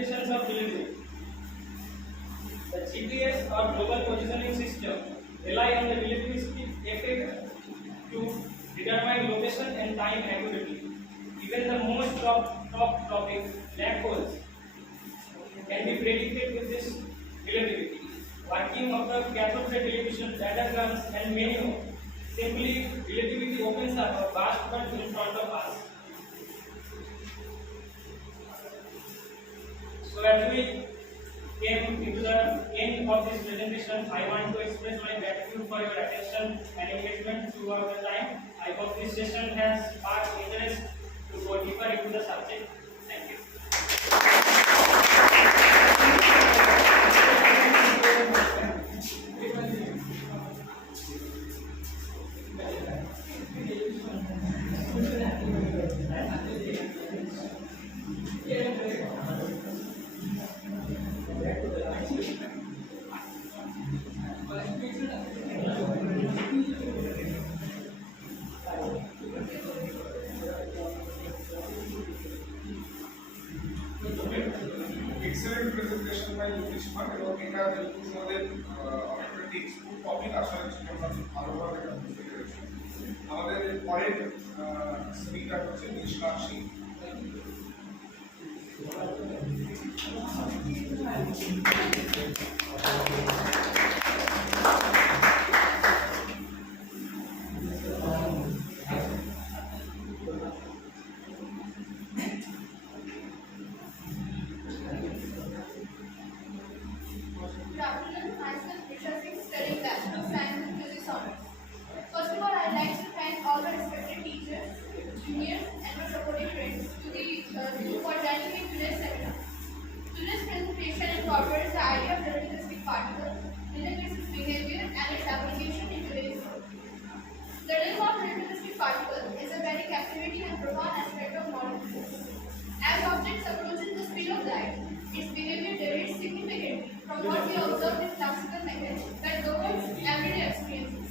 applications of relativity. The GPS or global positioning system rely on the relativistic effect to determine location and time accurately. Even the most top topic, black holes, can be predicted with this relativity. Working of the cathode ray television, datagrams, and many more. Simply, relativity opens up a vast world in front of us. So, as we came into the end of this presentation, I want to express my gratitude for your attention and engagement throughout the time. I hope this session has sparked interest to go deeper into the subject. Thank you. Excellent presentation by Yogesh Bhatt এবং এটা যেহেতু আমাদের অনেকটা textbook topic আসলে সেটা আমরা ভালোভাবে এটা বুঝতে পেরেছি। আমাদের পরের স্পিকার হচ্ছে Nishad Singh. Good afternoon, myself Nisha Singh, studying Bachelor of Science and Physics Honors. First of all, I'd like to thank all the respected teachers, juniors, and my supporting friends for joining me in today's seminar. Today's presentation incorporates the idea of relativistic particle, its behavior, and its application in today's world. The realm of relativistic particle is a very captivating and profound aspect of modern physics. As objects approaching the speed of light, its behavior varies significantly from what we observe in classical mechanics that governs everyday experiences.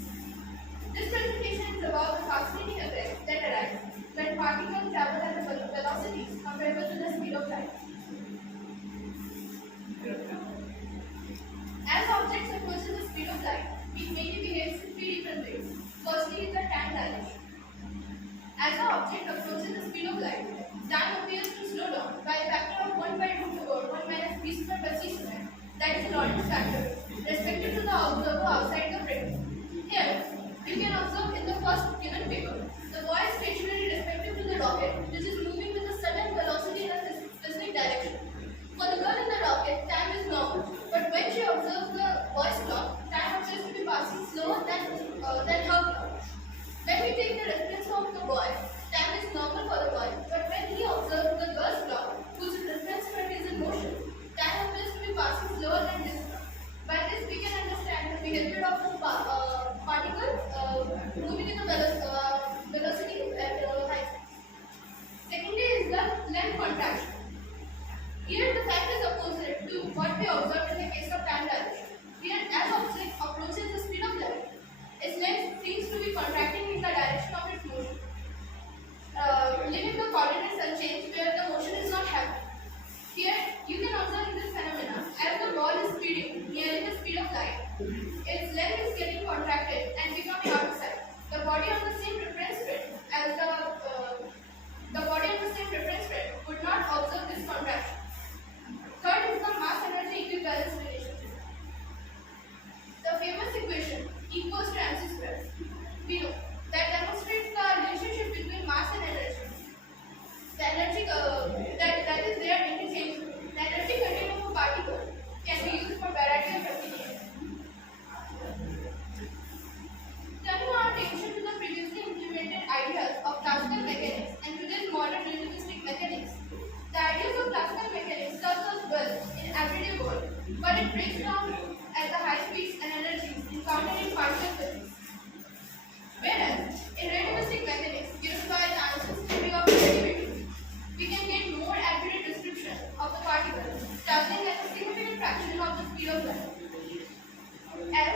This presentation is about the fascinating effects that arise when particles travel at velocities comparable to the speed of light. As objects approach the speed of light, it mainly behaves in three different ways. Firstly is the time dilation. As the object approaches the speed of light, time appears to slow down by a factor of 1 by root over 1 minus b square by c square, that is the Lorentz factor, respective to the observer outside the frame. Here, you can observe in the first given figure, the boy is stationary respective to the rocket, which is moving with a sudden velocity in a specific direction. For the girl in the rocket, time is normal, but when she observes the boy's clock, time appears to be passing slower than her clock. When we take the reference of the boy, time is normal for the boy, but when he observes the girl's clock, whose reference frame is in motion, time appears to be passing slower than this clock. By this, we can understand the behavior of the particles moving in the velocity at high speed. Secondly is the length contraction. Here, the fact is opposite to what we observed in the case of time dilation. Here, as object approaches the speed of light, its length seems to be contracting in the direction of its motion, leaving the coordinates unchanged where the motion is not happening. Here, you can observe in this phenomenon as the ball is speeding nearing the speed of light, its length is getting contracted and becoming outside. The body on the same reference frame as the body on the same reference frame would not observe this contraction. Third is the mass energy equivalence relationship. The famous equation equals to mc square. We know that demonstrates the relationship between mass and energy. The energy that is there interchangeable. The energy contained of a particle can be used for variety of applications. Turning our attention to the previously implemented ideas of classical mechanics and today's modern relativistic mechanics, the ideas of classical mechanics serve us well in everyday world, but it breaks down at the high speeds and energies encountered in particle physics. Whereas in relativistic mechanics, given by the Einstein's theory of relativity, we can get more accurate description of the particle traveling at a significant fraction of the speed of light. As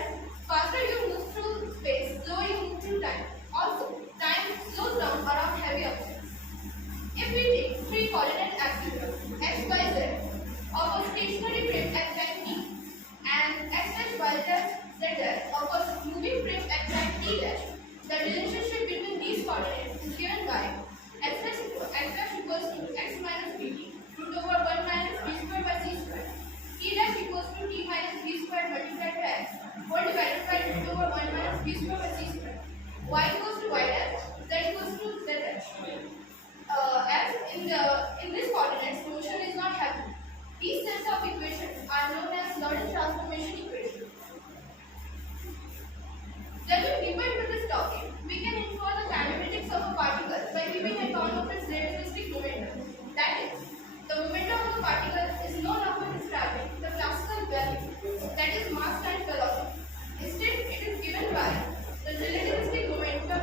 faster you move through space, slower you move through time. Also, time slows down around heavy objects. If we take three coordinate axes x, y, z, y equals to y dash, z equals to z dash. As in this coordinates, motion is not happening. These sets of equations are known as Lorentz transformation equations. Delving deeper into this topic, we can infer the kinematics of a particle by giving account of its relativistic momentum. That is, the momentum of a particle is no longer describing the classical value, that is mass times velocity. Instead, it is given by the relativistic momentum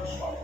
or short?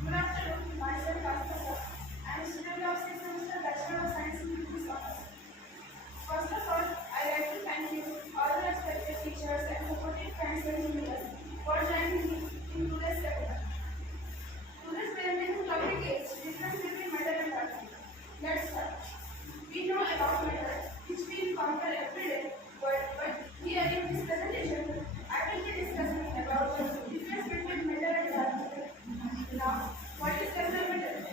Good afternoon. Myself Asthika. I am a student of 6th semester Bachelor of Science in Business Honors. First of all, I like to thank you, all the respected teachers and supportive friends and juniors for joining me in today's webinar. Today's presentation topic is difference between matter and matter. Let's start. We know about matter, which we encounter every day, but here in this presentation, I will be discussing about the difference between matter and dark matter. Now, what is dark matter?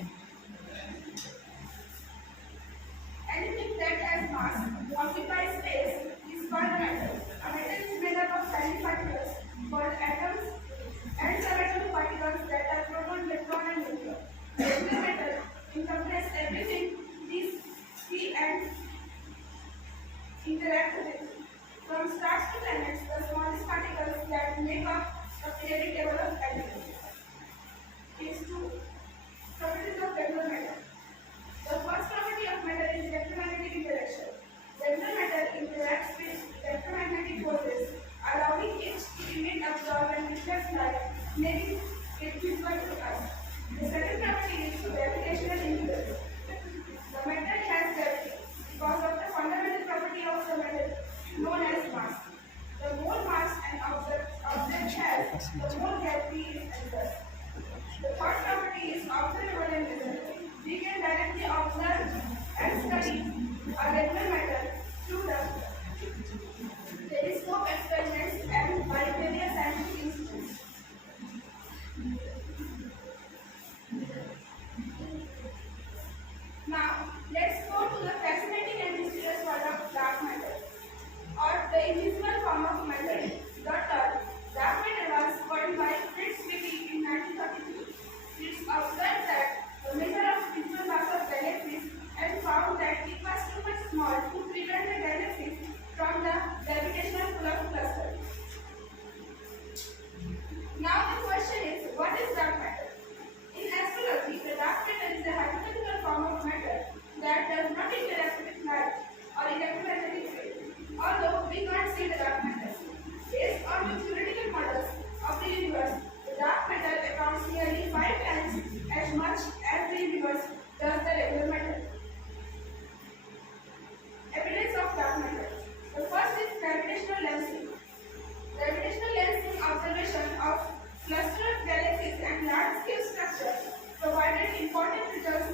Anything that has mass, occupies space, is called matter. A matter is made up of tiny particles called atoms and subatomic particles that are proton, electron, and neutron. Regular matter encompasses everything these see and interact with. From stars to planets, the smallest particles that make up the periodic table of elements. These two properties of regular matter. The first property of matter is electromagnetic interaction. Regular matter interacts with electromagnetic forces, allowing it to emit, absorb, and reflect light, making it visible to us. The second property is gravitational influence. The matter has gravity because of the fundamental property of the matter known as mass. The more mass an object has, the more gravity is exerted. The third property is observable and visible. We can directly observe and study a regular matter through the telescope experiments and by various scientific institutes. Now, let's go to the fascinating and mysterious world of dark matter, or the invisible form of matter. The term dark matter was coined by Fritz Zwicky in 1932. Fritz observed that the measure of visible mass of galaxies and found that it was too much small to prevent the galaxies from the gravitational pull of cluster. Now the question is, what is dark matter? In astrology, the dark matter is a hypothetical form of matter that does not interact with light or electromagnetic field, although we can't see the dark matter. Based on the theoretical models of the universe, the dark matter accounts nearly 5 times as much as the universe does the regular matter. Evidence of dark matter. The first is gravitational lensing. Gravitational lensing observation of clustered galaxies and large-scale structures provided important results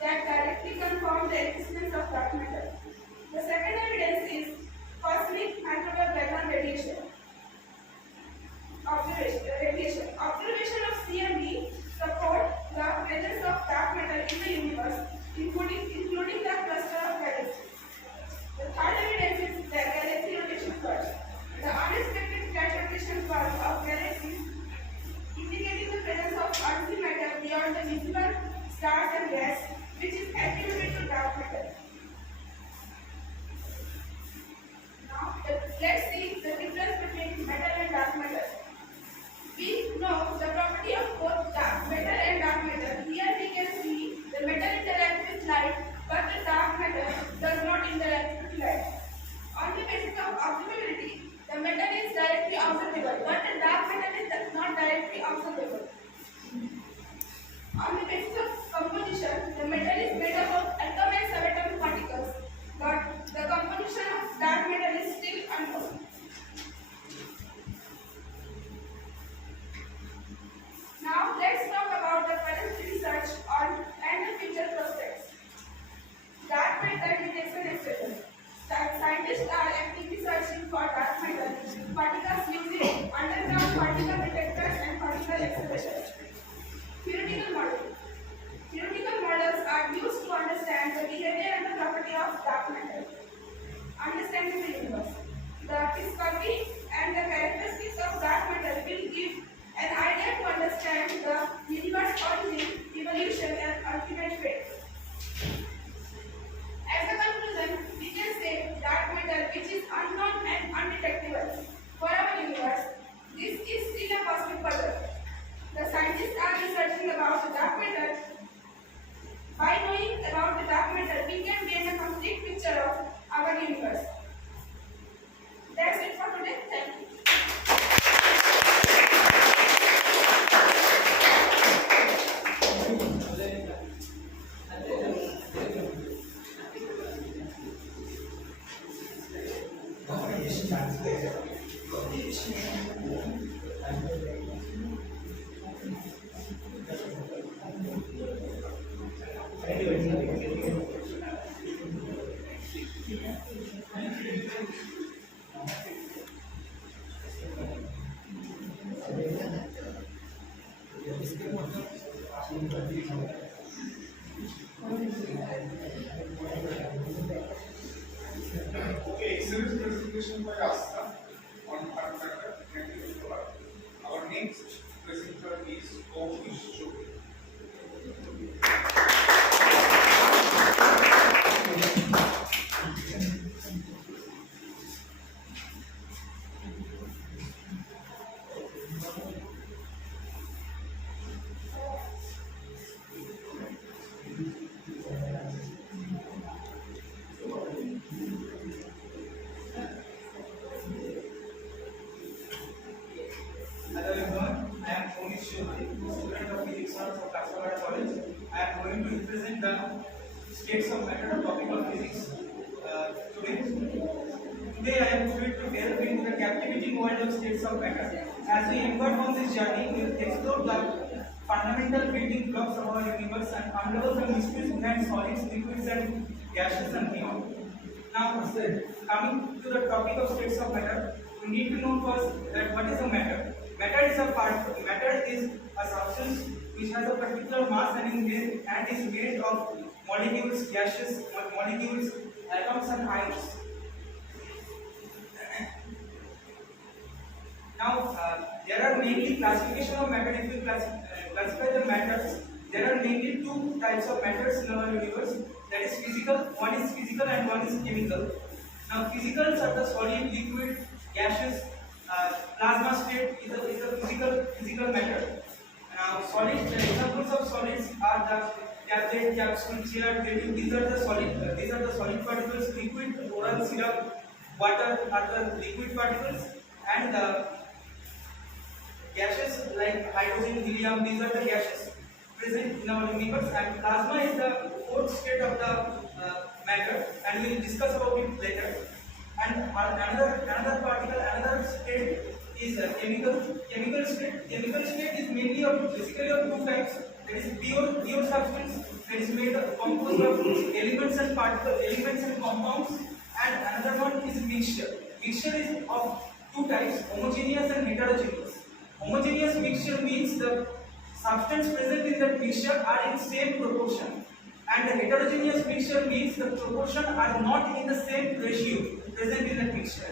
that directly confirm the existence of dark matter. The second evidence is cosmic microwave background radiation. Observation of CMB support the presence of dark matter in the universe, including the cluster of galaxies. The third evidence is the galaxy rotation curve. The unexpected flat rotation curve of galaxies, indicating the presence of earthy matter beyond the visible stars and gas, which is attributed to dark matter. Now, let's see the difference between matter and dark matter. We know the property of both matter and dark matter. Here we can see the matter interacts with light, but the dark matter does not interact with light. On the basis of observability, the matter is directly observable, but the dark matter is not directly observable. On the basis of composition, the matter is made up of atom and subatomic particles, but the composition of Okay, excellent presentation by Asta on art factor. Thank you so much. Our next presenter is Kaushik Chowdhury. Hello everyone, I am Kaushik Chowdhury, student of Physics of Kasaragod College. I am going to represent the states of matter of topic of physics today. Today I am going to delve into the captivating world of states of matter. As we embark on this journey, we will explore the fundamental building blocks of our universe and unravel the mysteries behind solids, liquids and gases and beyond. Now, coming to the topic of states of matter, we need to know first that what is a matter. Matter is a substance which has a particular mass and is made of molecules, gases, molecules, atoms and ions. Now, there are mainly classification of matter. If we classify the matters, there are mainly two types of matters in our universe. That is physical. One is physical and one is chemical. Now, physicals are the solid, liquid, gaseous. Plasma state is a physical matter. Now, examples of solids are the tablet, capsule, chair, table. These are the solid particles. Liquid, oral syrup, water are the liquid particles, and the gases like hydrogen, helium. These are the gases present in our universe. And plasma is the fourth state of the matter, and we will discuss about it later. And another state is chemical state. Chemical state is mainly basically of two types. That is pure substance that is composed of elements and compounds. And another one is mixture. Mixture is of two types: homogeneous and heterogeneous. Homogeneous mixture means the substance present in that mixture are in same proportion. And the heterogeneous mixture means the proportion are not in the same ratio present in the mixture.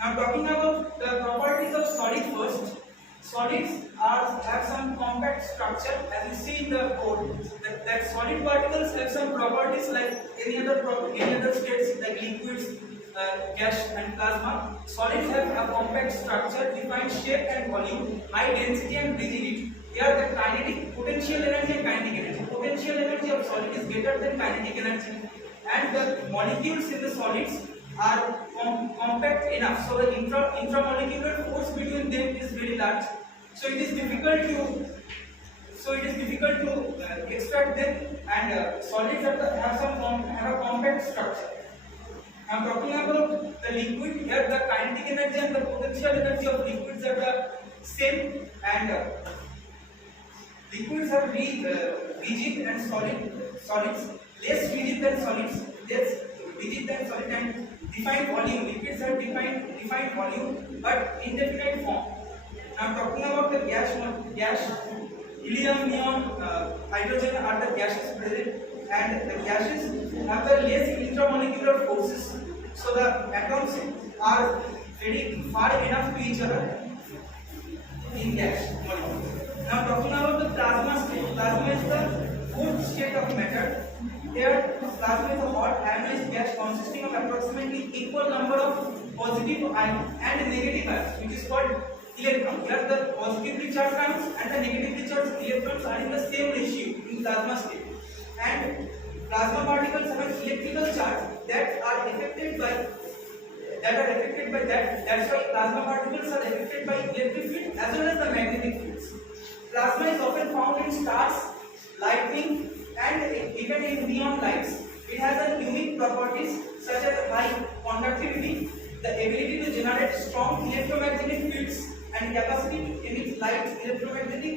Now, talking about the properties of solid first. Solids have some compact structure, as you see in the board. That solid particles have some properties like any other states like liquids, gas and plasma. Solids have a compact structure, defined shape and volume, high density and rigidity. Here the kinetic, potential energy and kinetic energy. Potential energy of solid is greater than kinetic energy, and the molecules in the solids are compact enough, so the intramolecular force between them is very large. So it is difficult to extract them, and solids have a compact structure. I am talking about the liquid. Here the kinetic energy and the potential energy of liquids are the same, and liquids are rigid and solids less rigid than solids, and defined volume. Liquids have defined volume but indefinite form. Now, talking about the gas, helium, neon, hydrogen are the gases present, and the gases have the less intramolecular forces, so the atoms are very far enough to each other in gas molecules. Now, talking about the plasma state. Plasma is the fourth state of matter. Here, plasma is a hot ionized gas consisting of approximately equal number of positive ions and negative ions, which is called electron. Here, the positively charged ions and the negatively charged electrons are in the same ratio in plasma state. And plasma particles have an electrical charge that are affected by that. That's why plasma particles are affected by electric field as well as the magnetic fields. Plasma is often found in stars, lightning, and even in neon lights. It has a unique properties such as high conductivity, the ability to generate strong electromagnetic fields and capacity to emit electromagnetic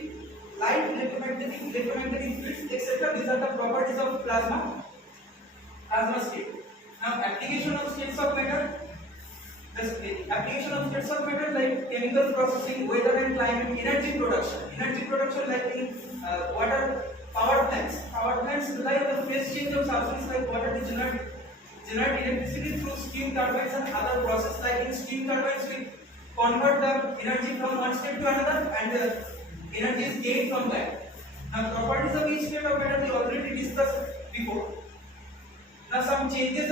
fields, etc. These are the properties of plasma state. Now, application of states of matter. The application of states of matter like chemical processing, weather and climate, energy production like in water power plants. Power plants rely on the phase change of substance like water to generate electricity through steam turbines and other process like in steam turbines we convert the energy from one state to another and energy is gained from that. Now, properties of each state of matter we already discussed before. Now, some changes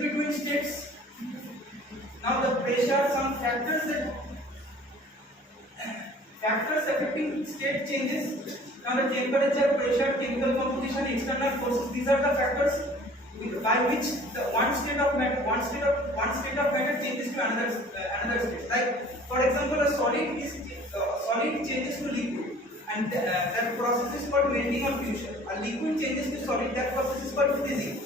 between states. Now, the pressure, some factors affecting state changes. Now, the temperature, pressure, chemical composition, external forces. These are the factors by which the one state of matter changes to another state. Like, for example, a solid changes to liquid, and that process is called melting or fusion. A liquid changes to solid, that process is called freezing.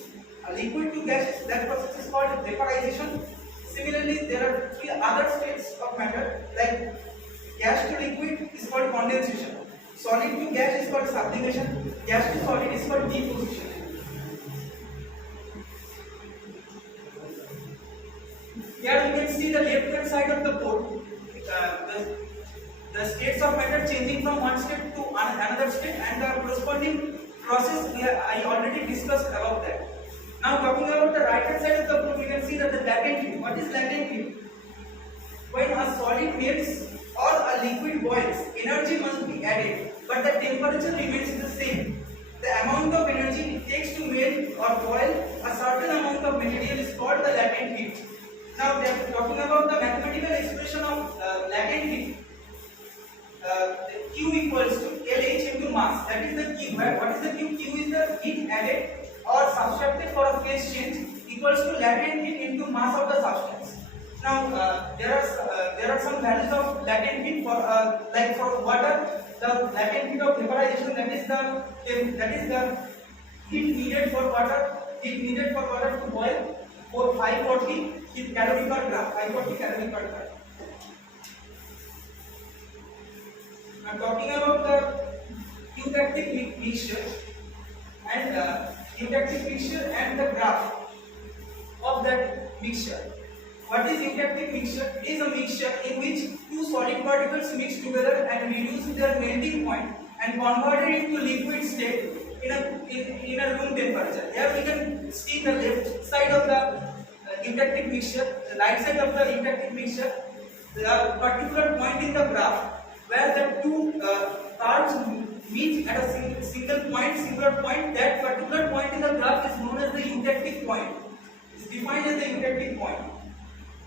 A liquid to gas, that process is called vaporization. Similarly, there are three other states of matter, like gas to liquid is called condensation, solid to gas is called sublimation, gas to solid is called deposition. Here you can see the left hand side of the board, the states of matter changing from one state to another state and the corresponding process I already discussed about that. Now, talking about the right hand side of the board, we can see that the latent heat. What is latent heat? When a solid melts or a liquid boils, energy must be added, but the temperature remains the same. The amount of energy it takes to melt or boil a certain amount of material is called the latent heat. Now, talking about the mathematical expression of latent heat, Q equals to LH into mass. That is the Q. What is the Q? Q is the heat added or subtracted for a phase change equals to latent heat into mass of the substance. Now, there are some values of latent heat for like for water, the latent heat of vaporization, that is the heat needed for water to boil for 540 calorie per gram. 540 calorie per gram. I'm talking about the eutectic mixture and the graph of that mixture. What is eutectic mixture? It is a mixture in which two solid particles mix together and reduce their melting point and convert it into liquid state in a room temperature. Here we can see the left side of the eutectic mixture, the right side of the eutectic mixture, the particular point in the graph where the two parts meet at a singular point. That particular point in the graph is known as the eutectic point. It is defined as the eutectic point.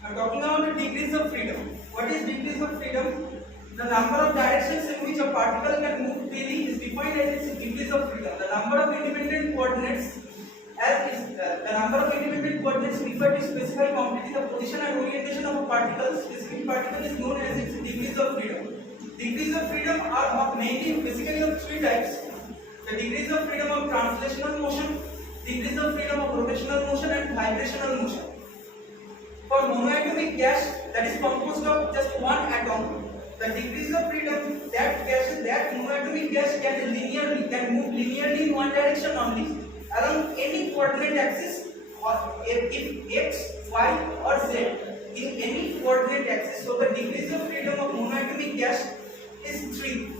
I'm talking about the degrees of freedom. What is degrees of freedom? The number of directions in which a particle can move freely is defined as its degrees of freedom. The number of independent coordinates required to specify completely the position and orientation of a specific particle is known as its degrees of freedom. Degrees of freedom are basically of three types. The degrees of freedom of translational motion, degrees of freedom of rotational motion and vibrational motion. For monoatomic gas that is composed of just one atom, the degrees of freedom that monoatomic gas can move linearly in one direction only along any coordinate axis, or if x, y or z in any coordinate axis. So the degrees of freedom of monoatomic gas is 3.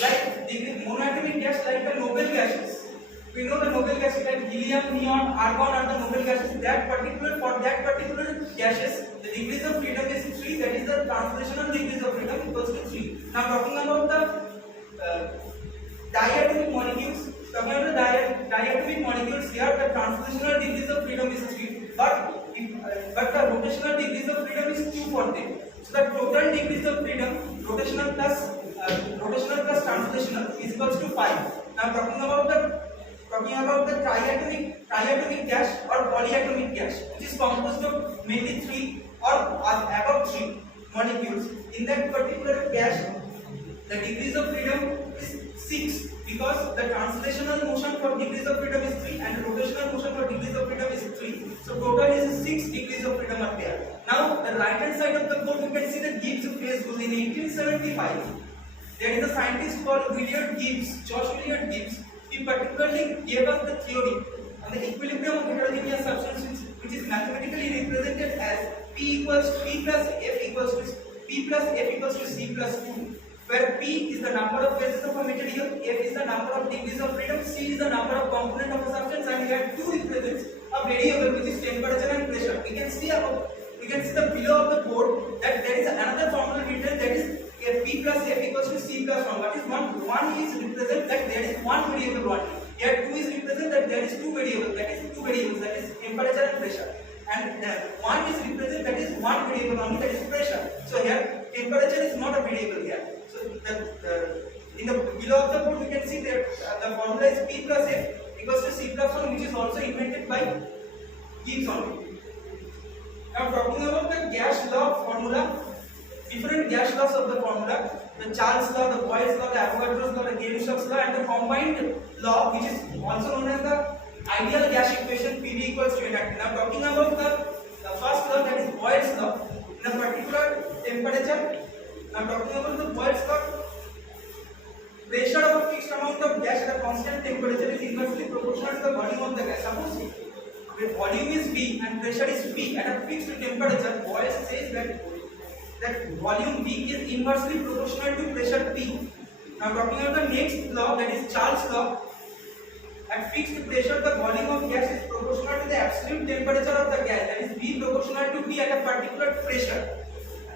Like monoatomic gas like the noble gases. We know the noble gases like helium, neon, argon are the noble gases. For that particular gases, the degrees of freedom is 3. That is the translational degrees of freedom equals to 3. Now talking about the diatomic molecules. Talking about the diatomic molecules, here the translational degrees of freedom is 3, but the rotational degrees of freedom is 2 for them. So the total degrees of freedom, rotational plus translational, is equals to 5. Now talking about the triatomic gas or polyatomic gas, which is composed of mainly 3 or above 3 molecules. In that particular gas, the degrees of freedom is 6 because the translational motion for degrees of freedom is 3 and rotational motion for degrees of freedom is 3. So total is 6 degrees of freedom are there. Now the right hand side of the board you can see the Gibbs phase rule in 1875. There is a scientist called William Gibbs, Josh William Gibbs. He particularly gave us the theory on the equilibrium of heterogeneous substance which is mathematically represented as P plus F equals to C plus 2, where P is the number of phases of a material, F is the number of degrees of freedom, C is the number of component of a substance, and here 2 represents a variable which is temperature and pressure. We can see the below of the board that there is another formula written that is P plus F equals to C plus 1. What is 1? 1 is represent that there is one variable only. Here 2 is represent that there is two variables, that is temperature and pressure. And 1 is represent that is one variable only, that is pressure. So here temperature is not a variable here. So in the below of the board we can see that the formula is P plus F equals to C plus 1, which is also invented by Gibbs only. Now talking about the gas law formula, different gas laws of the formula, the Charles law, the Boyle's law, the Avogadro's law, the Gay-Lussac's law, and the combined law which is also known as the ideal gas equation PV equals to NRT. Now talking about the first law, that is Boyle's law, in a particular temperature. Now talking about the Boyle's law, pressure of a fixed amount of gas at a constant temperature is inversely proportional to the volume of the gas. Suppose if volume is V and pressure is P at a fixed temperature, Boyle says that volume V is inversely proportional to pressure P. Now talking about the next law, that is Charles law, at fixed pressure the volume of gas is proportional to the absolute temperature of the gas, that is V proportional to P at a particular pressure.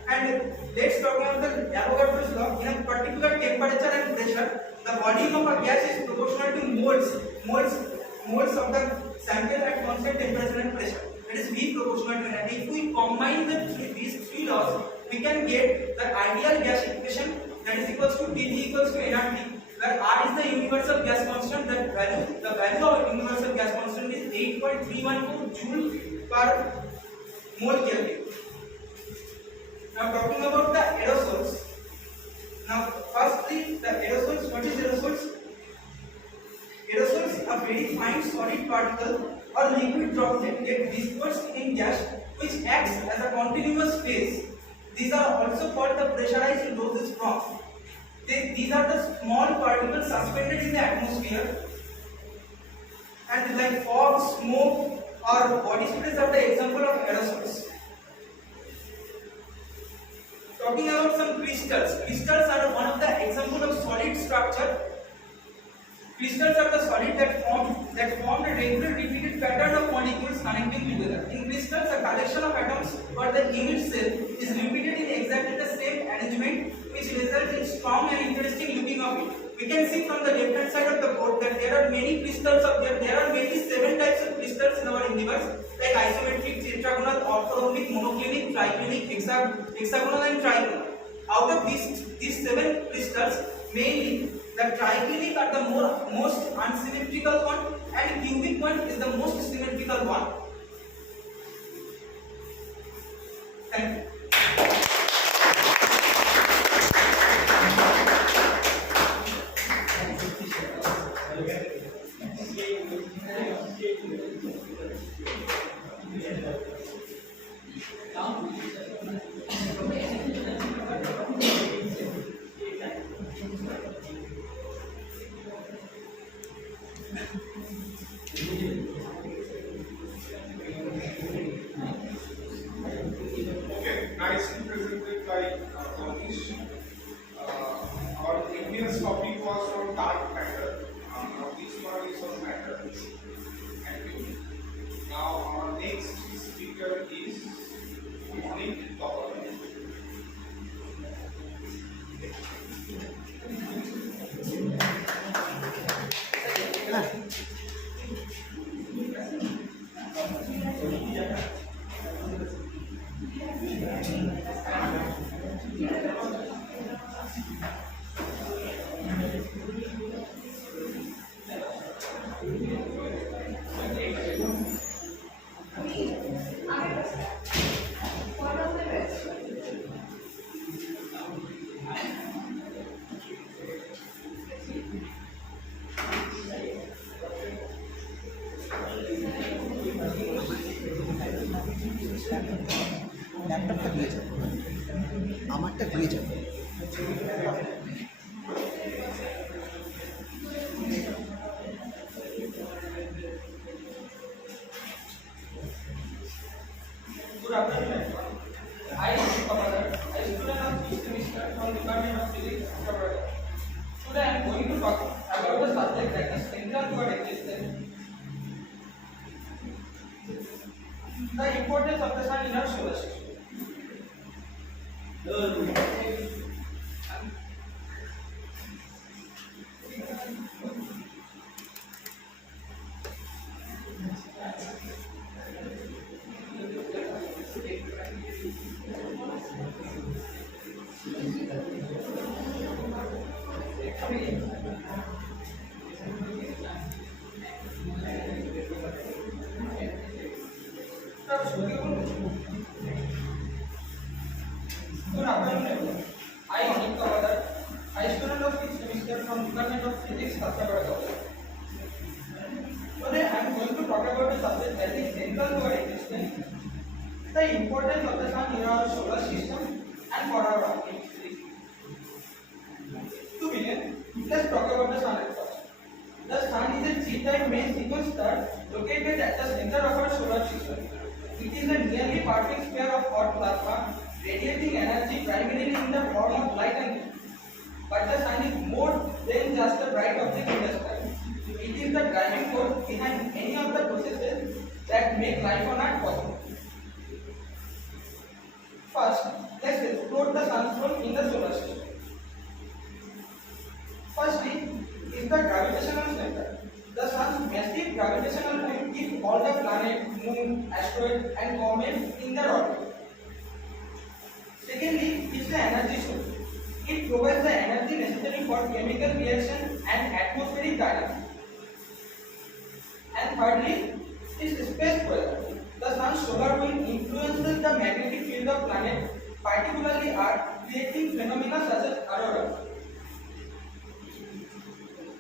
And let's talk about the Avogadro's law. In a particular temperature and pressure, the volume of a gas is proportional to moles of the sample at constant temperature and pressure, that is V proportional to N. And if we combine these three laws, we can get the ideal gas equation, that is equals to PV equals to nRT, where R is the universal gas constant. The value of universal gas constant is 8.314 joule per mole Kelvin. Now talking about the aerosols. Now firstly the aerosols. What is aerosols? Aerosols are very fine solid particle or liquid droplet get dispersed in gas which acts as a continuous phase. These are also called the pressurized doses from. These are the small particles suspended in the atmosphere, and like fog, smoke or body sprays are the example of aerosols. Talking about some crystals. Crystals are one of the example of solid structure. Crystals are the solid that form a regular repeated pattern of molecules connecting together. In crystals, a collection of atoms or the unit cell is repeated in exactly the same arrangement, which results in strong and interesting looking of it. We can see from the left hand side of the board that there are many crystals of there are mainly 7 types of crystals in our universe, like isometric, tetragonal, orthorhombic, monoclinic, triclinic, hexagonal and trigonal. Out of these 7 crystals, mainly the triclinic are the most unsymmetrical one, and cubic one is the most symmetrical one. Thank you. Okay. ল্যাপটপটা দিয়ে যাবে, আমারটা দিয়ে যাবে। Good afternoon, everyone. I am Kamadar, a student of fifth semester from Department of Physics, Kamadar. Today I am going to talk about the subject that is central to our existence. The importance of the sun in our solar system. Good afternoon, everyone. I am Anik Kamadar, a student of fifth semester from Department of Physics, Kamadar. Today I am going to talk about a subject that is central to our existence, the importance of the sun in our solar system and for our activity. To begin, let's talk about the sun at first. The sun is a G-type main sequence star located at the center of our solar system. It is a nearly perfect sphere of hot plasma radiating energy primarily in the form of light and heat. But the sun is more than just a bright object in the sky. It is the driving force behind many of the processes that make life on Earth possible. First, let's explore the sun's role in the solar system. Firstly, is the gravitational center. The sun's massive gravitational pull keeps all the planets, moon, asteroids, and comets in their orbit. Secondly, it's the energy source. It provides the energy necessary for chemical reaction and atmospheric dynamics. And thirdly, it's space weather. The sun's solar wind influences the magnetic field of planets, particularly Earth, creating phenomena such as auroras.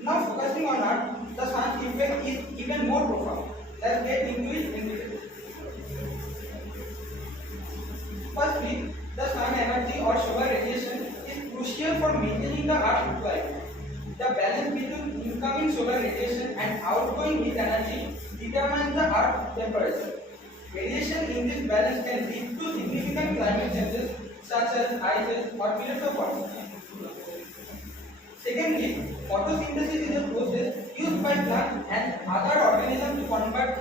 Now focusing on Earth, the sun's effect is even more profound. Let's get into it in detail. Firstly, the sun energy or solar radiation is crucial for maintaining the Earth's climate. The balance between incoming solar radiation and outgoing heat energy determines the Earth's temperature. Variation in this balance can lead to significant climate changes such as ices or periods of water. Secondly, photosynthesis is a process used by plants and other organisms to convert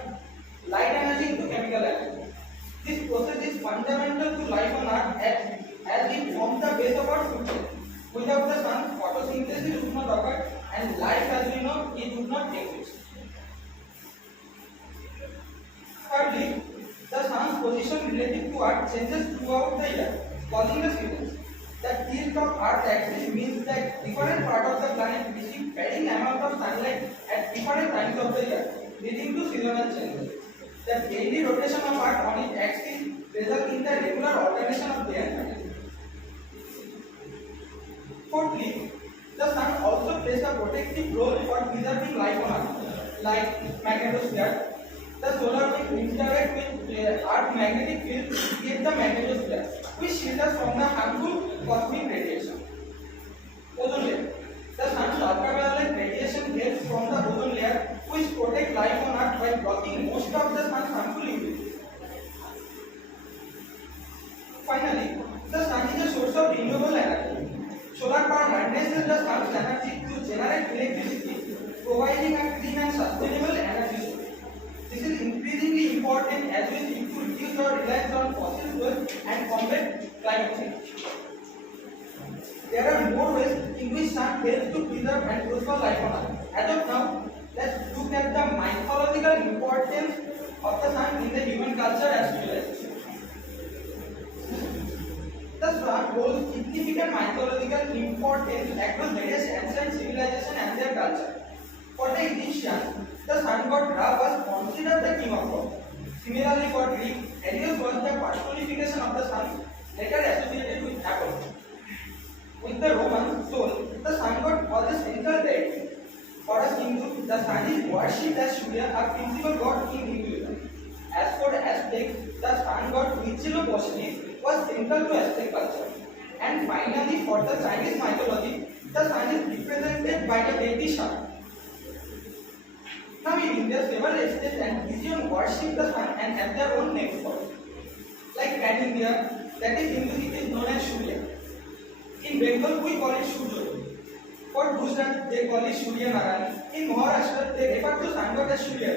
light energy into chemical energy. This process is fundamental to life on Earth as it forms the base of our food chain. Without the sun, photosynthesis would not occur and life as we know it would not exist. Thirdly, the sun's position relative to Earth changes throughout the year, causing the seasons. The tilt of Earth's axis means that different parts of the planet receive varying amount of sunlight at different times of the year, leading to seasonal changes. The daily rotation of Earth on its axis results in the regular alternation of day and night. Fourthly, the sun also plays a protective role for preserving life on Earth, like magnetosphere. The solar wind interacts with Earth's magnetic field to create the magnetosphere, which shields us from the harmful cosmic radiation. Ozone layer. The sun's ultraviolet radiation helps from the ozone layer, which protects life on Earth by blocking most of the sun's harmful UV. Finally, the sun is a source of renewable energy. Solar power harnesses the sun's energy to generate electricity, providing a clean and sustainable energy source. This is increasingly important as we seek to reduce our reliance on fossil fuels and combat climate change. There are more ways in which sun helps to preserve and prosper life on Earth. As of now, let's look at the mythological importance of the sun in the human culture as civilization. The sun holds significant mythological importance across various ancient civilizations and their culture. For the Egyptians, the sun god Ra was considered the king of gods. Similarly, for Greek, Helios was the personification of the sun, later associated with Apollo. With the Roman Sol, the sun god was a central deity. For us Hindus, the sun is worshipped as Surya, a principal god in Hinduism. As for Aztecs, the sun god Huitzilopochtli central to Aztec culture. And finally, for the Chinese mythology, the sun is represented by the deity Shun. Now in India, several states and regions worship the sun and have their own names for it. Like Pan India, that is Hindu, it is known as Surya. In Bengal, we call it Surya. For Gujarat, they call it Surya Narayana. In Maharashtra, they refer to sun god as Surya.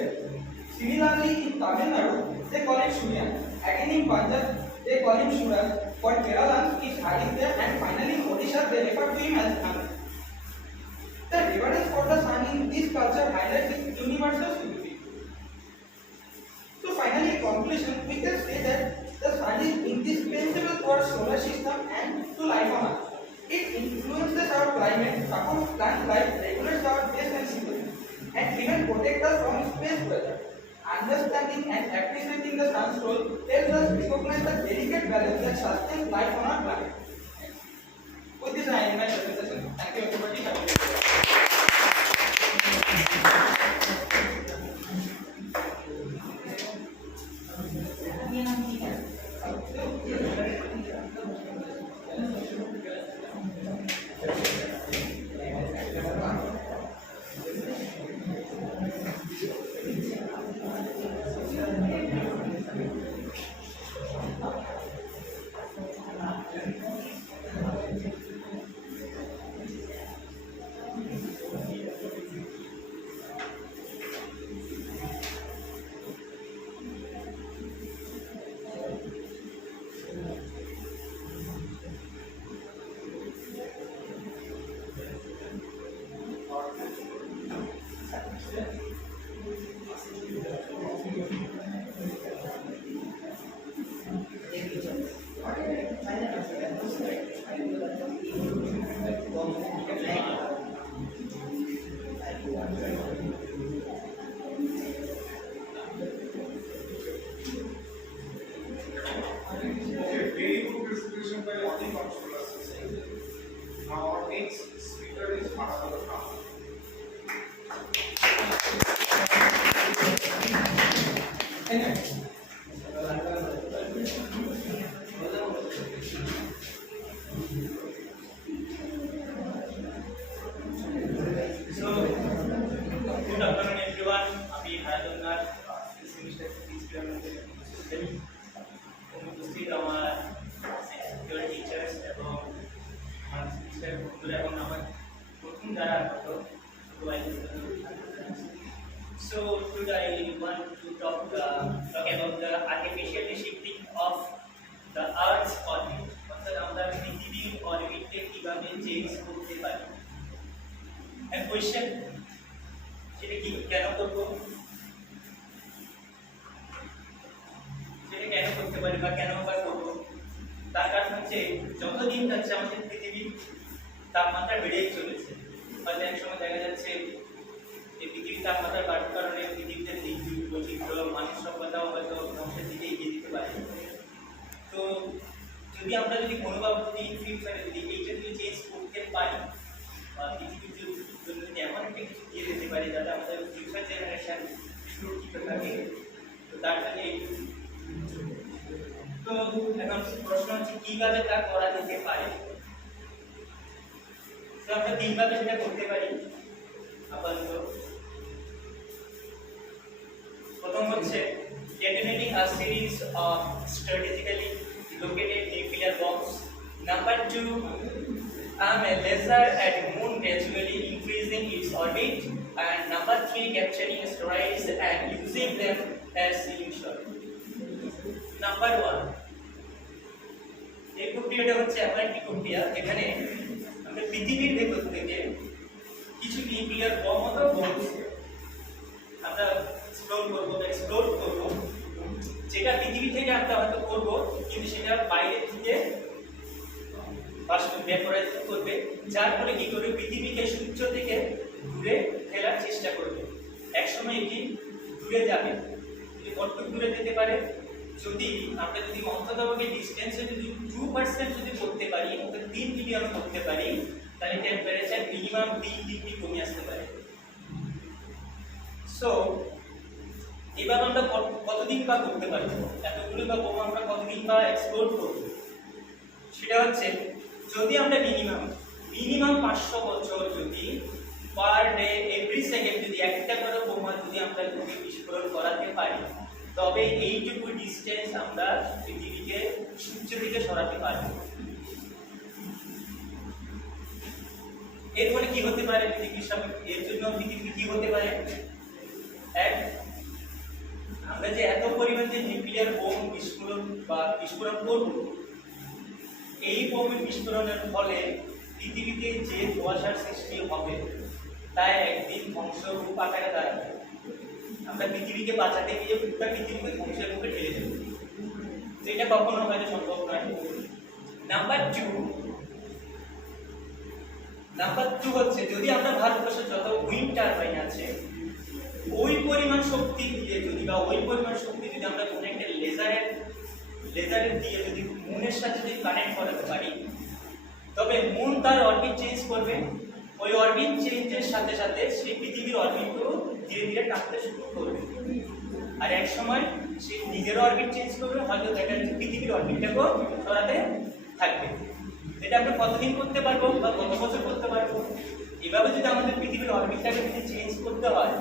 Similarly, in Tamil Nadu, they call it Surya. Again in Punjab, they call him Suraj. For Kerala, it is Aditya, and finally in Odisha, they refer to him as Anu. The reverence for the sun in this culture highlights its universal significance. So finally, in conclusion, we can say that the sun is indispensable to our solar system and to life on Earth. It influences our climate, supports plant life, regulates our pace and season, and even protects us from space weather. Understanding and appreciating the sun's role helps us recognize the delicate balance that sustains life on our planet. With this, I end my presentation. Thank you, everybody. Have a great day. Okay, very good presentation by Adi on solar system. Now our next speaker is Manavata Khan. So, good afternoon everyone. আমি হারাদন্নার semester system উপস্থিত আমার senior teachers এবং আমার semester বন্ধুরা এবং আমার প্রথম যারা হতো So today I want to talk about the artificial shifting of the Earth's orbit. অর্থাৎ আমরা পৃথিবীর অরবিটে কিভাবে চেঞ্জ করতে পারি। And question, সেটা কি কেন করব? সেটা কেন করতে পারি বা কেন বা করব? তার কারণ হচ্ছে যতদিন যাচ্ছে আমাদের পৃথিবীর তাপমাত্রা বেড়েই চলেছে। ফলে এক সময় দেখা যাচ্ছে এই পৃথিবীর তাপমাত্রা বাড়ার কারণে পৃথিবীতে জীব বৈচিত্র্য মানুষ সভ্যতাও হয়তো ধ্বংসের দিকে এগিয়ে যেতে পারে। তো যদি আমরা কোনোভাবে ফিউচারে যদি এইটা যদি চেঞ্জ করতে পারি বা পৃথিবীর জন্য যদি এমন একটা কিছু দিয়ে দিতে পারি যাতে আমাদের ফিউচার জেনারেশন সুরক্ষিত থাকে, তো তার জন্য এই তো এখন প্রশ্ন হচ্ছে কিভাবে তা করা যেতে পারে। তো আমরা তিনভাবে সেটা করতে পারি আপাতত। প্রথম হচ্ছে detonating a series of strategically located nuclear bombs. Number 2, a laser at moon gradually increasing its orbit. And number 3, capturing asteroids and using them as solution. Number 1, এই প্রক্রিয়াটা হচ্ছে এমন একটি প্রক্রিয়া যেখানে আমরা পৃথিবীর ভেতর থেকে কিছু নিউক্লিয়ার বম অথবা বোমস আমরা এক্সপ্লোর করব, যেটা পৃথিবী থেকে আমরা হয়তো করব কিন্তু সেটা বাইরে থেকে ভ্যাপোরাইজ করবে, যার ফলে কি করবে পৃথিবীকে সূর্য থেকে দূরে ফেলার চেষ্টা করবে। একসময় এটি দূরে যাবে, কতটুকু দূরে যেতে পারে যদি আমরা অন্ততপক্ষে ডিস্টেন্সে যদি 2% যদি করতে পারি, অর্থাৎ 3 মিলিয়ন করতে পারি, তাহলে টেম্পারেচার মিনিমাম 3 ডিগ্রি কমে আসতে পারে। সো এবার আমরা কতদিন বা করতে পারি, এতগুলো বা বোমা আমরা কতদিন বা এক্সপ্লোর করব। সেটা হচ্ছে যদি আমরা মিনিমাম 500 বছর যদি পার ডে এভরি সেকেন্ড যদি একটা করে বোমা যদি আমরা বিস্ফোরণ করাতে পারি, তবে এইটুকু ডিস্টেন্স আমরা পৃথিবীকে সূর্য থেকে সরাতে পারি। এর ফলে কি হতে পারে পৃথিবীর সামনে, এর জন্য পৃথিবী কি হতে পারে? এক, আমরা যে এত পরিমাণ যে নিউক্লিয়ার বোম বিস্ফোরণ করব, এই বোমের বিস্ফোরণের ফলে পৃথিবীতে যে কুয়াশার সৃষ্টি হবে তা একদিন ধ্বংসরূপ আকারে দাঁড়াবে। আমরা পৃথিবীকে বাঁচাতে গিয়ে পুরো পৃথিবীকে ধ্বংসের মুখে ঠেলে দেব, এটা কখনো হয়তো সম্ভব নয়। নাম্বার টু হচ্ছে যদি আমরা ভারতবর্ষে যত উইন্ড টারবাইন আছে ওই পরিমাণ শক্তি দিয়ে যদি আমরা কোনো একটা লেজারের দিয়ে যদি মুনের সাথে যদি কানেক্ট করাতে পারি, তবে মুন তার অরবিট চেঞ্জ করবে, ওই অরবিট চেঞ্জের সাথে সাথে সেই পৃথিবীর অরবিটও ধীরে ধীরে টানতে শুরু করবে, আর এক সময় সে নিজের অরবিট চেঞ্জ করবে, হয়তো দেখা যাচ্ছে পৃথিবীর অরবিটটাকেও সরাতে থাকবে। এটা আমরা কতদিন করতে পারবো বা কত বছর করতে পারবো? এভাবে যদি আমাদের পৃথিবীর অরবিটটাকে যদি চেঞ্জ করতে হয়,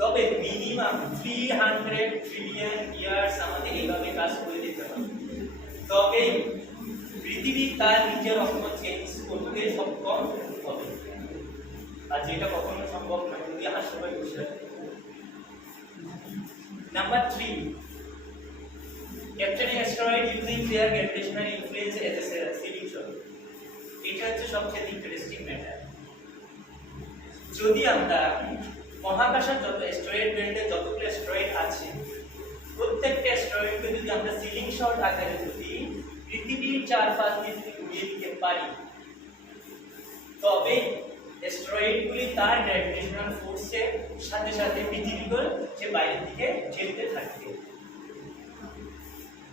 তবে মিনিমাম 300 ট্রিলিয়ন ইয়ার্স আমাদের এইভাবে কাজ করে দিতে হবে, তবে পৃথিবী তার নিজের অক্ষ চেঞ্জ করতে সক্ষম হবে, আর যেটা কখনো সম্ভব নয় যদি আশেপাশে বসে থাকে। Number 3, capturing asteroid using their gravitational influence as a seeding shot. এটা হচ্ছে সবচেয়ে ইন্টারেস্টিং ম্যাটার। যদি আমরা মহাকাশের যত অ্যাস্টেরয়েড বেল্টে যতগুলো অ্যাস্টেরয়েড আছে, প্রত্যেকটা অ্যাস্টেরয়েডকে যদি আমরা সিলিং শট আকারে যদি পৃথিবীর চারপাশ দিয়ে যদি ঘুরিয়ে দিতে পারি, তবে অ্যাস্টেরয়েডগুলি তার গ্র্যাভিটেশনাল ফোর্সের সাথে সাথে পৃথিবীকে যে বাইরের দিকে ঠেলতে থাকবে।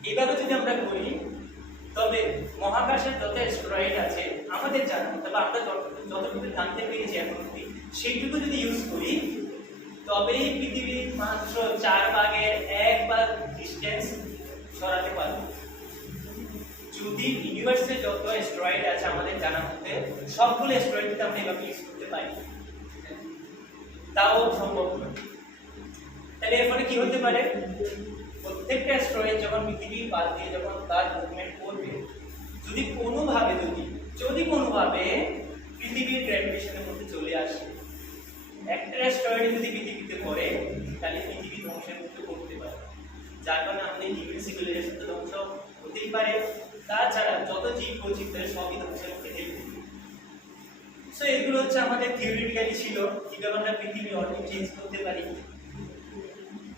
এভাবে যদি আমরা করি, তবে মহাকাশের যত অ্যাস্টেরয়েড আছে আমাদের জানা মতো বা আমরা যতটুকু জানতে পেরেছি এখন অবধি, সেইটুকু যদি ইউজ করি, তবেই পৃথিবীর মাত্র 1/4 ভাগ ডিস্টেন্স সরাতে পারবো। যদি ইউনিভার্সে যত অ্যাস্টেরয়েড আছে আমাদের জানা মতে সবগুলো অ্যাস্টেরয়েডকে আমরা এভাবে ইউজ করতে পারি, তাও সম্ভব নয়। তাহলে এর ফলে কি হতে পারে? প্রত্যেকটা অ্যাস্টেরয়েড যখন পৃথিবীর পাশ দিয়ে যখন তার মুভমেন্ট করবে, যদি কোনোভাবে পৃথিবীর গ্র্যাভিটেশনের মধ্যে চলে আসে, একটা অ্যাস্টেরয়েড যদি পৃথিবীতে পড়ে, তাহলে পৃথিবী ধ্বংসের মুখে পড়তে পারে, যার কারণে আমাদের হিউম্যান সিভিলাইজেশন তো ধ্বংস হতেই পারে, তাছাড়া যত জীব বৈচিত্র্য সবই ধ্বংসের মুখে ঠেলে দেবে। সো এগুলো হচ্ছে আমাদের থিওরিটিক্যালি ছিল কিভাবে আমরা পৃথিবীর অরবিট চেঞ্জ করতে পারি।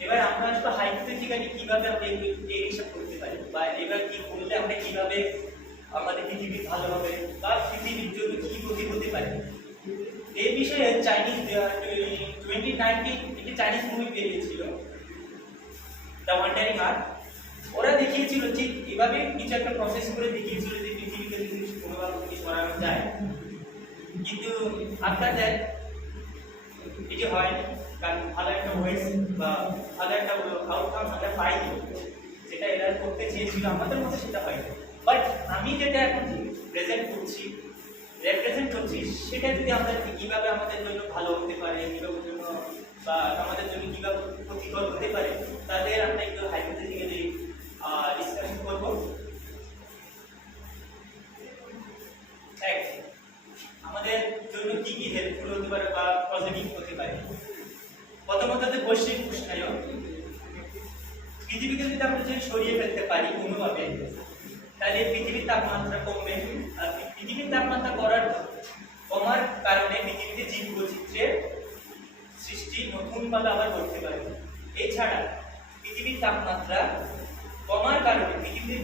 এবার আমরা আসলে হাইপোথেটিক্যালি কিভাবে আমরা এই হিসাব করতে পারি, বা এবার কি করলে আমরা কিভাবে আমাদের পৃথিবী ভালো হবে বা পৃথিবীর জন্য কি ক্ষতি হতে পারে। এই বিষয়ে চাইনিজ 2019 একটি চাইনিজ মুভি বেরিয়েছিল, দ্য ওয়ান্ডারিং আর্থ। ওরা দেখিয়েছিল ঠিক এভাবে কিছু একটা প্রসেস করে দেখিয়েছিল যে পৃথিবীকে যদি কোনোভাবে সরানো যায়, কিন্তু আফটার দ্যাট এটি হয়নি, কারণ ভালো একটা ওয়েস বা ভালো একটা আউটকাম আমরা পাইনি, যেটা এরা করতে চেয়েছিল আমাদের মধ্যে সেটা হয়নি। বাট আমি যেটা এখন রিপ্রেজেন্ট করছি সেটা যদি আমরা কীভাবে আমাদের জন্য ভালো হতে পারে, কীভাবে জন্য বা আমাদের জন্য কীভাবে ক্ষতিকর হতে পারে, তাদের আমরা একটু হাইপোথেটিক্যালি ডিসকাশন করবো। আমাদের জন্য কি কি হেল্পফুল হতে পারে বা পজিটিভ হতে পারে। প্রথমত হচ্ছে বৈশ্বিক উষ্ণায়ন। পৃথিবীকে যদি আমরা সরিয়ে ফেলতে পারি কোনোভাবে, তাহলে পৃথিবীর তাপমাত্রা কমবে, আর পৃথিবীর তাপমাত্রা কমার কারণে পৃথিবীতে জীব বৈচিত্র্যের সৃষ্টি নতুনভাবে আবার করতে পারবে। এছাড়া পৃথিবীর তাপমাত্রা কমার কারণে পৃথিবীর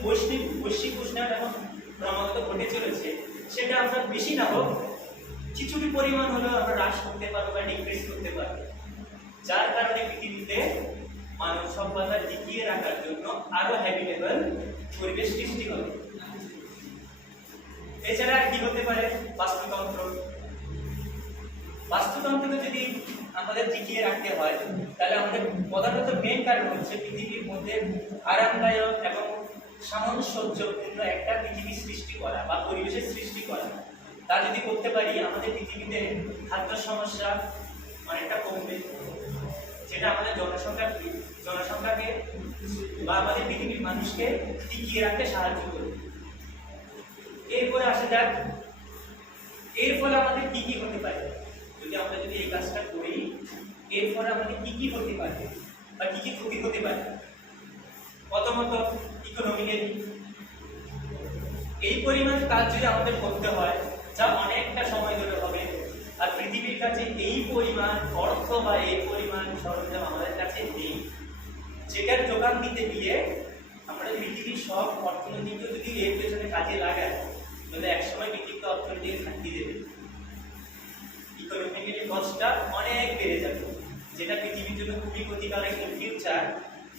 বৈশ্বিক উষ্ণায়ন এখন ক্রমাগত ঘটে চলেছে, সেটা আমরা বেশি না হোক কিছুটি পরিমাণ হলেও আমরা হ্রাস করতে পারবো বা ডিক্রিজ করতে পারবো, যার কারণে পৃথিবীতে মানব সভ্যতা টিকিয়ে রাখার জন্য আরো হ্যাবিটেবল পরিবেশ সৃষ্টি হবে। এছাড়া কি হতে পারে? বাস্তুতন্ত্রকে যদি আমাদের টিকিয়ে রাখতে হয়, তাহলে আমাদের প্রধানত মেন কারণ হচ্ছে পৃথিবীর মধ্যে আরামদায়ক এবং সামঞ্জস্যপূর্ণ একটা পৃথিবী সৃষ্টি করা বা পরিবেশের সৃষ্টি করা। তা যদি করতে পারি আমাদের পৃথিবীতে খাদ্য সমস্যা অনেকটা কমবে, যেটা আমাদের জনসংখ্যাকে বা আমাদের পৃথিবীর মানুষকে টিকিয়ে রাখতে সাহায্য করবে। এরপরে আসা যাক এর ফলে আমাদের কি কি হতে পারে। যদি এই কাজটা করি এর ফলে আমাদের কি কি হতে পারে বা কি কি ক্ষতি হতে পারে। প্রথমত ইকোনমিক্যালি এই পরিমাণ কাজ যদি আমাদের করতে হয় যা অনেকটা সময় ধরে হবে, আর পৃথিবীর কাছে এই পরিমাণ অর্থ বা এই পরিমাণ সরঞ্জাম আমাদের কাছে নেই, যেটার যোগান দিতে গিয়ে আমরা পৃথিবীর সব অর্থনীতিকে যদি এর পেছনে কাজে লাগাই তাহলে একসময় পৃথিবীতে অর্থনীতিকে ঘাটতি দেবে, ইকোনমিক্যালি কস্টটা অনেক বেড়ে যাবে, যেটা পৃথিবীর জন্য খুবই ক্ষতিকারক। ইন ফিউচার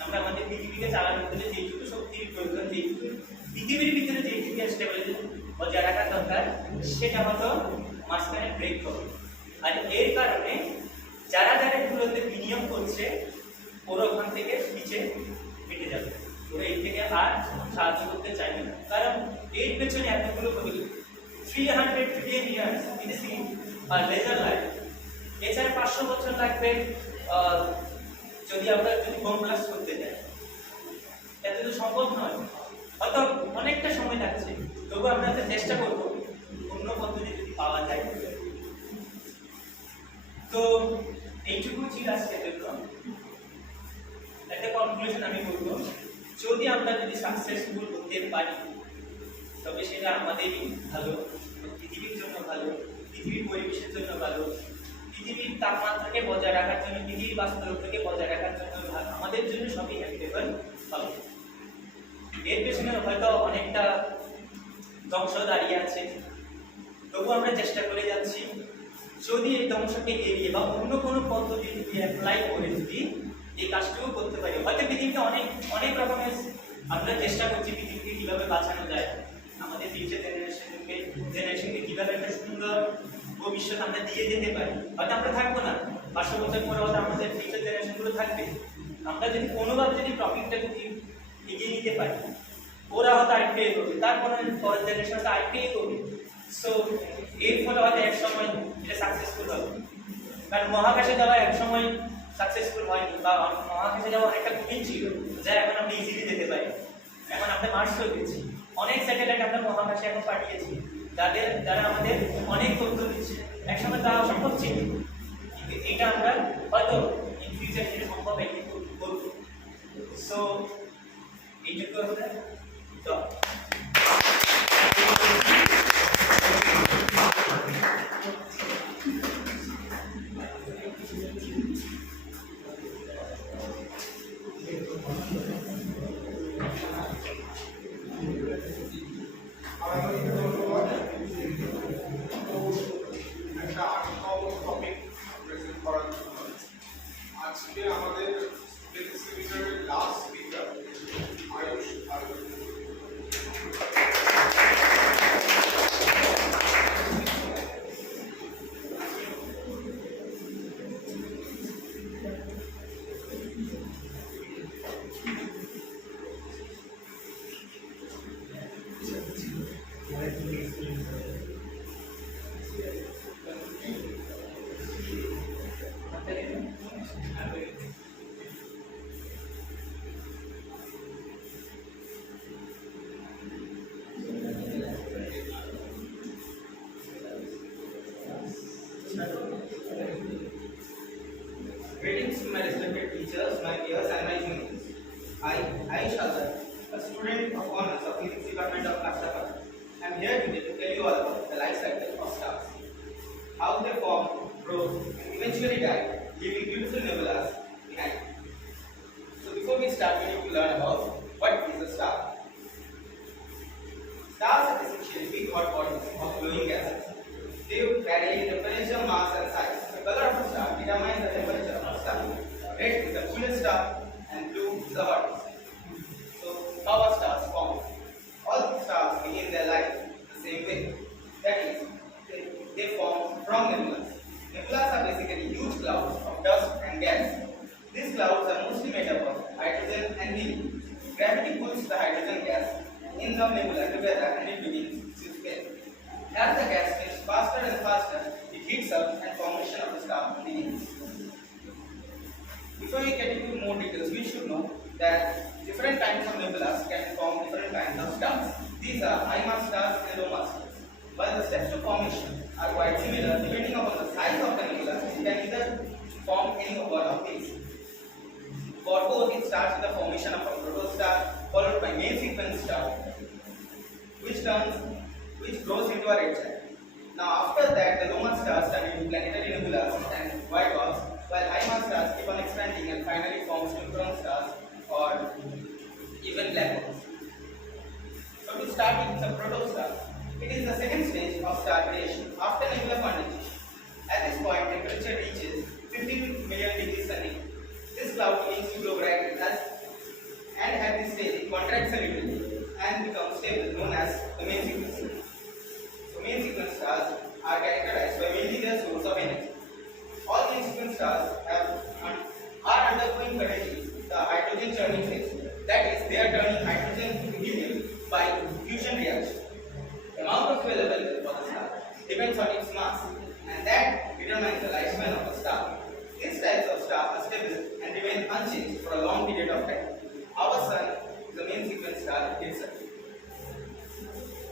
আমরা আমাদের পৃথিবীকে চালানোর জন্য যেটুকু শক্তির প্রয়োজন, যেটুকু পৃথিবীর ভিতরে যেটুকু স্টেবিলিটি বজায় রাখা দরকার সেটা হয়তো মাঝখানে ব্রেক হবে। আর এর কারণে যারা এগুলোতে বিনিয়োগ করছে ওরা ওখান থেকে পিছিয়ে হেঁটে যাবে, ওরা এই থেকে আর সাহায্য করতে চাইবে না, কারণ এর পেছনে এতগুলো ক্ষতি। 300 trillion years in our laser life, এছাড়া 500 বছর লাগবে যদি বোম ব্লাস্ট করতে যাই। এত তো সম্ভব নয়, হয়তো অনেকটা সময় লাগছে, তবু আমরা চেষ্টা করবো অন্য পদ্ধতি যদি পাওয়া যায়। তো এইটুকু ছিল আজকের জন্য। একটা কনক্লুশন আমি বলবো, যদি আমরা সাকসেসফুল হতে পারি তবে সেটা আমাদেরই ভালো, পৃথিবীর জন্য ভালো, পৃথিবীর পরিবেশের জন্য ভালো, পৃথিবীর তাপমাত্রাকে বজায় রাখার জন্য, পৃথিবীর বাস্তুতন্ত্রকে বজায় রাখার জন্য আমাদের জন্য সবই অ্যাপ্লিকেবল হবে। এর পেছনে হয়তো অনেকটা ধ্বংস দাঁড়িয়ে আছে, তবু আমরা চেষ্টা করে যাচ্ছি যদি এই ধ্বংসকে এড়িয়ে বা অন্য কোনো পদ্ধতি অ্যাপ্লাই করে যদি এই কাজটুকু করতে পারি। হয়তো পৃথিবীতে অনেক রকমের আমরা চেষ্টা করছি পৃথিবীকে কীভাবে বাঁচানো যায়, আমাদের ফিউচার জেনারেশনকে কীভাবে একটা সুন্দর ভবিষ্যৎ আমরা দিয়ে যেতে পারি। হয়তো আমরা থাকবো না, 500 বছর পরে হয়তো আমাদের ফিউচার জেনারেশনগুলো থাকবে, আমরা যদি কোনোভাবে যদি টপিকটা যদি এগিয়ে নিতে পারি ওরা হয়তো আরেকটু এগোবে, তারপরে পরের জেনারেশন হয়তো আরেকটু এগোবে। সো এর ফলে হয়তো এক সময় এটা সাকসেসফুল হবে, কারণ মহাকাশে যাওয়া এক সময় সাকসেসফুল হয়নি, বা মহাকাশে যাওয়া অনেকটা কঠিন ছিল, যা এখন আমরা ইজিলি যেতে পারি। এখন আমরা মার্সও গেছি, অনেক স্যাটেলাইট আমরা মহাকাশে এখন পাঠিয়েছি, যারা আমাদের অনেক তথ্য দিচ্ছে। একসময় তা অসম্ভব ছিল, কিন্তু এটা আমরা হয়তো ইন ফিউচার যেটা সম্ভব একদিন করবো। সো এইটুকু আমরা তো একটা আর্ট টপিক প্রেজেন্ট করার জন্য আজকে আমাদের সেমিনারের last speaker Ayush Greetings to my respected teachers, my peers, and my juniors. I, Ayush Azhar, a student of honors of Physics Department of Kashtapur, am here today to tell you all about the life cycle of stars, how they form, grow, and eventually die, leaving beautiful nebulas behind. So before we start, we need to learn about what is a star. Stars are essentially big hot bodies of glowing gases. They vary in temperature, mass, and size. The color of a star determines the temperature of a star. Red is the coolest star, and blue is the hottest. So, how are stars formed? All stars begin their life the same way. That is, they form from nebulas. Nebulas are basically huge clouds of dust and gas. These clouds are mostly made up of hydrogen and helium. Gravity pulls the hydrogen gas together and it begins to spin. As the gas spins faster and faster, it heats up and formation of the star begins. Before we get into more details, we should know that different kinds of nebulas can form different kinds of stars. These are high mass stars and low mass stars. While the steps to formation are quite similar, depending upon the size of the nebula, it can either form any one of these. For both, it starts with the formation of a protostar followed by main sequence star, which grows into a red giant. Now, after that, the low mass stars turn into planetary nebulas and white dwarfs, while high mass stars keep on expanding and finally forms neutron stars or even black holes. So, to start with the protostar, it is the second stage of star creation after nebular condensation. At this point, temperature reaches 15 million degrees Celsius. This cloud begins to glow bright and at this stage it contracts a little and becomes stable, known as the main sequence. So main sequence stars are characterized by mainly their source of energy. All main sequence stars are undergoing currently the hydrogen churning phase. That is, they are turning hydrogen to helium by fusion reaction. The amount of fuel available for the star depends on its mass, and that determines the lifespan of the star. These types of stars are stable and remain unchanged for a long period of time. Our sun is the main sequence star itself.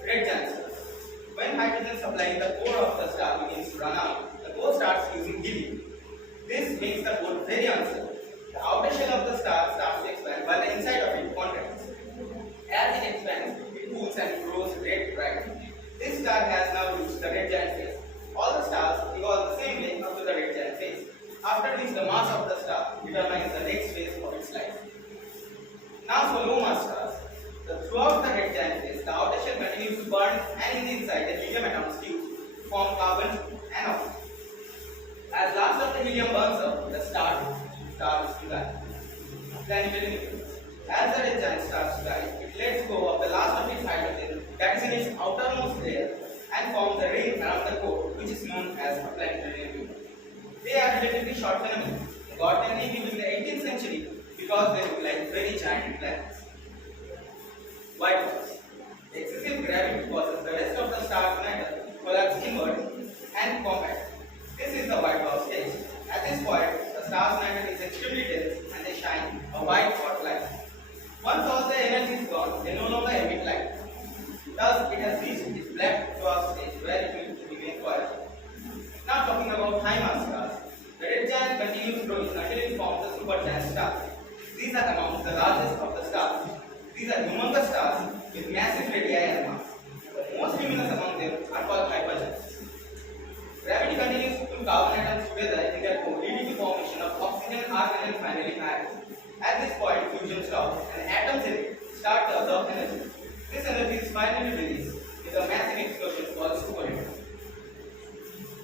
Red giant stars. When hydrogen supply in the core of the star begins to run out, the core starts using helium. This makes the core very unstable. The outer shell of the star starts to expand while the inside of it contracts. As it expands, it cools and grows red bright. This star has now reached the red giant phase. All the stars evolve the same way up to the red giant phase. After this, the mass of the star determines the next phase of its life. Now for low mass stars, throughout the red giant phase, the outer shell continues to burn and in the inside the helium atoms fuse to form carbon and oxygen. As last of the helium burns up, the star starts to die. Planetary nucleus. As the red giant starts to die, it lets go of the last of its hydrogen that is in its outermost layer and forms a ring around the core, which is known as a planetary nebula. They are relatively short phenomena, got their name during the 18th century because they look like very giant planets. White dwarfs. Excessive gravity causes the rest of the star's matter to collapse inward and compact. This is the white dwarf stage. At this point, the star's matter is extremely dense and they shine a white hot light. Once all the energy is gone, they no longer emit light. Thus, it has reached its black dwarf stage where it will remain forever. Now talking about high mass stars, the red giant continues growing until it forms the supergiant stars. These are among the largest of the stars. These are humongous stars with massive radii and mass. The most luminous among them are called hypergiants. Gravity continues to pull carbon atoms together in their core, leading to formation of oxygen, argon, and finally iron. At this point, fusion stops and atoms in it start to absorb energy. This energy is finally released with a massive explosion called supernova.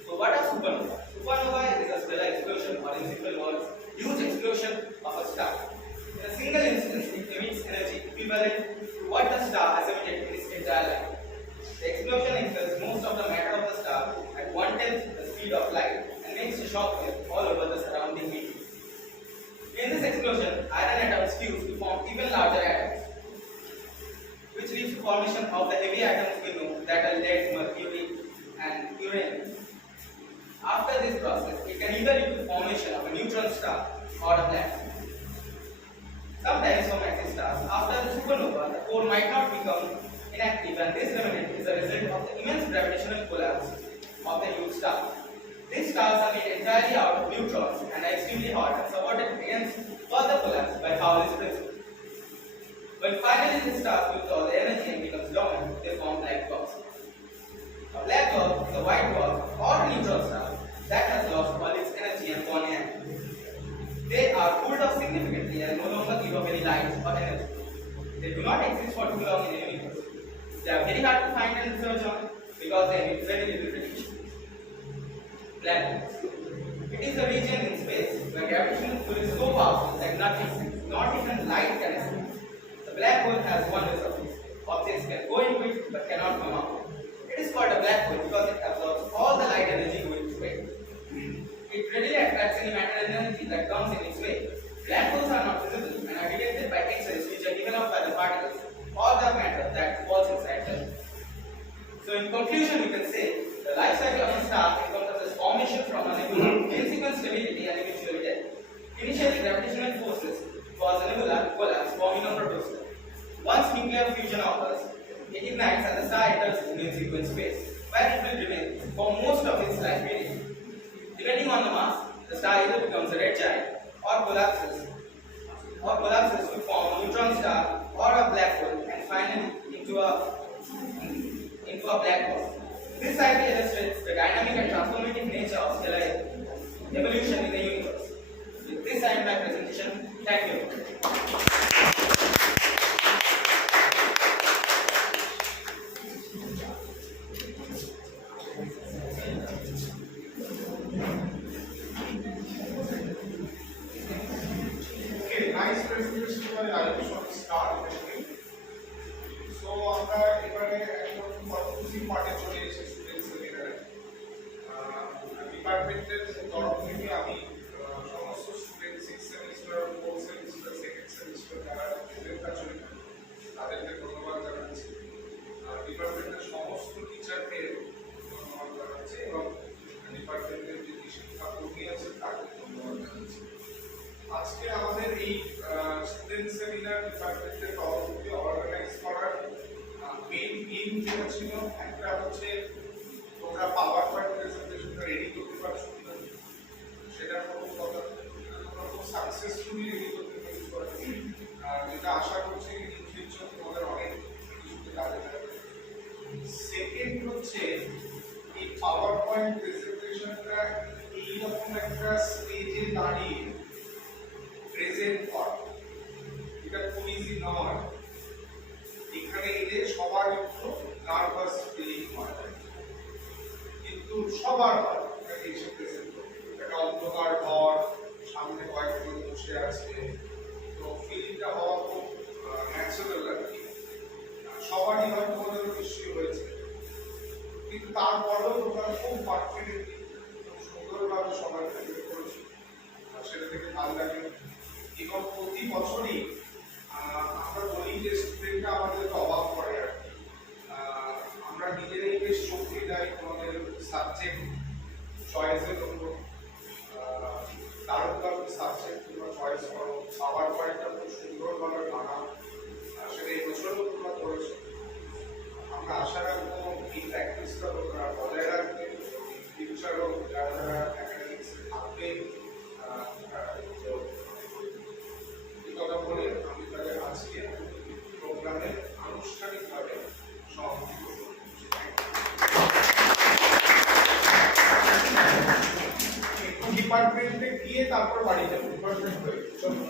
So what are supernova? Supernova is a stellar explosion, or in simple words, huge explosion of a star. In a single instance, it emits energy equivalent to what the star has emitted in its entire life. The explosion expels most of the matter of the star at 1/10 the speed of light and makes a shockwave all over the surrounding medium. In this explosion, iron atoms fuse to form even larger atoms, which leads to formation of the heavy atoms we know that are lead, mercury, and uranium. After this process, it can either lead to formation of a neutron star or a black hole. Sometimes for massive stars, after the supernova, the core might not become inactive, and this remnant is a result of the immense gravitational collapse of the huge star. These stars are made entirely out of neutrons and are extremely hot and supported against further collapse by Pauli's principle. When finally the star loses all the energy and becomes dormant, they form black dwarfs. A black dwarf is a white dwarf or a neutron star that has lost all its energy and gone in. They are cooled off significantly and no longer give off any light or energy. They do not exist for too long in the universe. They are very hard to find and research on because they emit very little radiation. Black holes. It is a region in space where gravitational pull is so powerful that nothing, not even light, can escape. The black hole has one result. Objects can go into it but cannot come out. It is called a black hole because it absorbs all the light energy going through it. It readily attracts any matter and energy that comes in its way. Black holes are not visible and are detected by X-rays which are given off by the particles or the matter that falls inside them. in conclusion, we can say the life cycle of a star encompasses formation from a nebula, in-sequence stability and eventually death. Initially, gravitational forces cause a nebula to collapse, forming a protostar. Once nuclear fusion occurs, it ignites and the star enters in in-sequence phase, where it will remain for most of its life period. Depending on the mass, the star either becomes a red giant or collapses to form a neutron star or a black hole and finally into a black hole. This cycle illustrates the dynamic and transformative nature of stellar evolution in the universe. With this, I end my presentation. Thank you. Okay, nice presentation by Ayush on star measuring. So আমরা এবারে একদম conclusive পার্টে চলে এসেছি students সেমিনারে। ডিপার্টমেন্টের তরফ থেকে আমি সমস্ত student 6 semester 4 semester 2nd semester যারা প্রেজেন্ট আছেন তাদেরকে ধন্যবাদ জানাচ্ছি। ডিপার্টমেন্টের সমস্ত টিচারদের ধন্যবাদ জানাচ্ছি এবং ডিপার্টমেন্টের যে শিক্ষাকর্মী আছে তাদের ধন্যবাদ জানাচ্ছি। আজকে আমাদের এই স্টুডেন্ট সেমিনার ডিপার্টমেন্টের তরফ থেকে অর্গানাইজ করার মেইন এইম যেটা ছিল, একটা হচ্ছে তোমরা পাওয়ার পয়েন্ট প্রেজেন্টেশনটা রেডি করতে পারছো কিনা সেটা প্রথম কথা, তোমরা খুব সাকসেসফুলি রেডি করতে পেরেছো, যেটা আশা করছি ইন ফিউচার তোমাদের অনেক কিছুতে কাজে লাগবে। সেকেন্ড হচ্ছে এই পাওয়ার পয়েন্ট প্রেজেন্টেশনটা এইরকম একটা স্টেজে দাঁড়িয়ে প্রেজেন্ট করা এটা খুব ইজি নয়। এখানে এলে সবার একটু নার্ভাস ফিলিং হয়, কিন্তু সবার হয় এখানে এসে প্রেজেন্ট করতে। একটা অন্ধকার ঘর, সামনে কয়েকজন বসে আছে, তো ফিলিংটা হওয়া খুব ন্যাচারাল আর কি। সবারই হয়তো তোমাদের নিশ্চয়ই হয়েছে, কিন্তু তারপরেও তোমরা খুব পারফেক্টলি খুব সুন্দরভাবে সবাই প্রেজেন্ট করেছো, সেটা থেকে ভালো লাগে। এবং প্রতি বছরই আমরা বলি যে স্টুডেন্টরা আমাদেরকে অবাক করে আর কি। আমরা নিজেরাই বেশ শক্তি দেয় তোমাদের সাবজেক্ট চয়েসের উপর। দারুণ দারুণ সাবজেক্ট তোমরা চয়েস করো, পাওয়ার পয়েন্টটা খুব সুন্দরভাবে বানাও, সেটা এই বছরও তোমরা করেছো। আমরা আশা রাখবো এই প্র্যাকটিসটা তোমরা বজায় রাখবে, ফিউচারও যারা যারা অ্যাকাডেমিক্সে থাকবে। কথা বলে আমি তাদের আজকে প্রোগ্রামে আনুষ্ঠানিকভাবে সমাপ্তি করব। একটু ডিপার্টমেন্টে গিয়ে তারপর বাড়ি যাবো, ডিপার্টমেন্ট হয়ে চলো।